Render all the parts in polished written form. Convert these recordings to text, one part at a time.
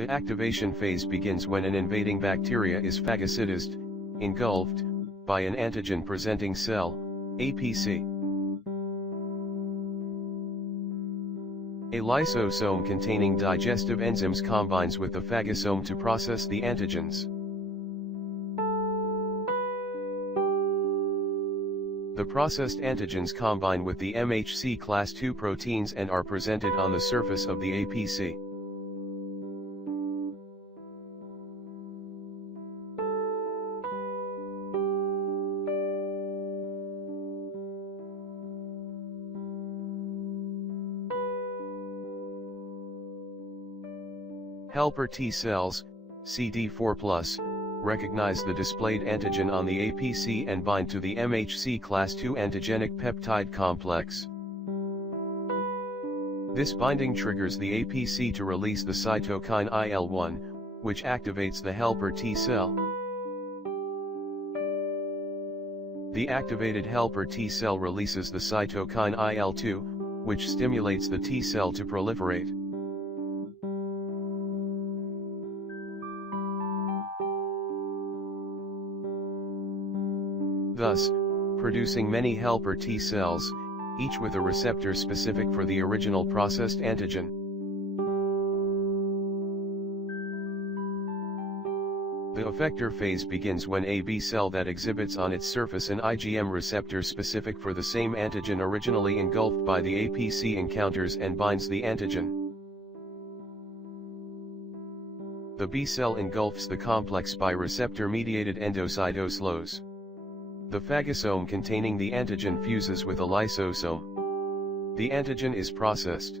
The activation phase begins when an invading bacteria is phagocytized, engulfed, by an antigen-presenting cell, APC. A lysosome containing digestive enzymes combines with the phagosome to process the antigens. The processed antigens combine with the MHC class II proteins and are presented on the surface of the APC. Helper T cells, CD4+, recognize the displayed antigen on the APC and bind to the MHC class II antigenic peptide complex. This binding triggers the APC to release the cytokine IL-1, which activates the helper T cell. The activated helper T cell releases the cytokine IL-2, which stimulates the T cell to proliferate. Thus, producing many helper T cells, each with a receptor specific for the original processed antigen. The effector phase begins when a B cell that exhibits on its surface an IgM receptor specific for the same antigen originally engulfed by the APC encounters and binds the antigen. The B cell engulfs the complex by receptor-mediated endocytosine. The phagosome containing the antigen fuses with a lysosome. The antigen is processed.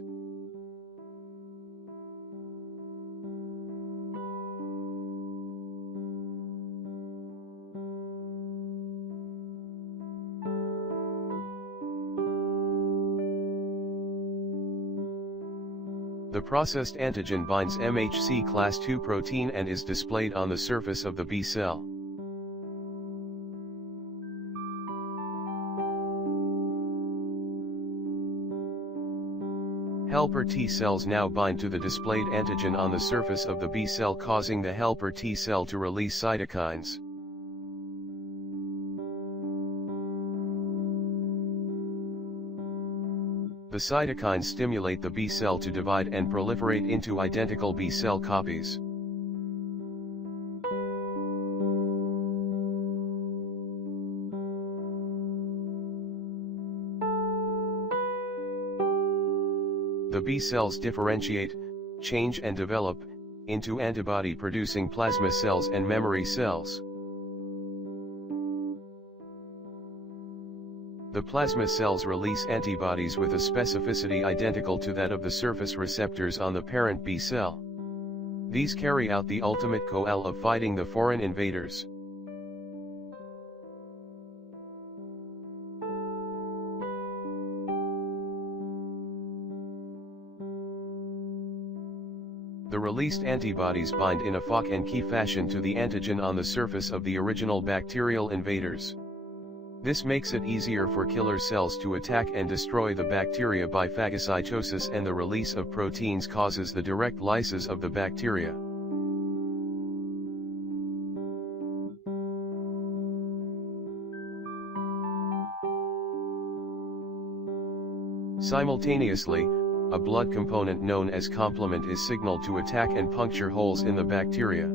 The processed antigen binds MHC class II protein and is displayed on the surface of the B cell. Helper T cells now bind to the displayed antigen on the surface of the B cell, causing the helper T cell to release cytokines. The cytokines stimulate the B cell to divide and proliferate into identical B cell copies. The B cells differentiate, change and develop, into antibody-producing plasma cells and memory cells. The plasma cells release antibodies with a specificity identical to that of the surface receptors on the parent B cell. These carry out the ultimate goal of fighting the foreign invaders. The released antibodies bind in a lock and key fashion to the antigen on the surface of the original bacterial invaders. This makes it easier for killer cells to attack and destroy the bacteria by phagocytosis, and the release of proteins causes the direct lysis of the bacteria. Simultaneously, a blood component known as complement is signaled to attack and puncture holes in the bacteria.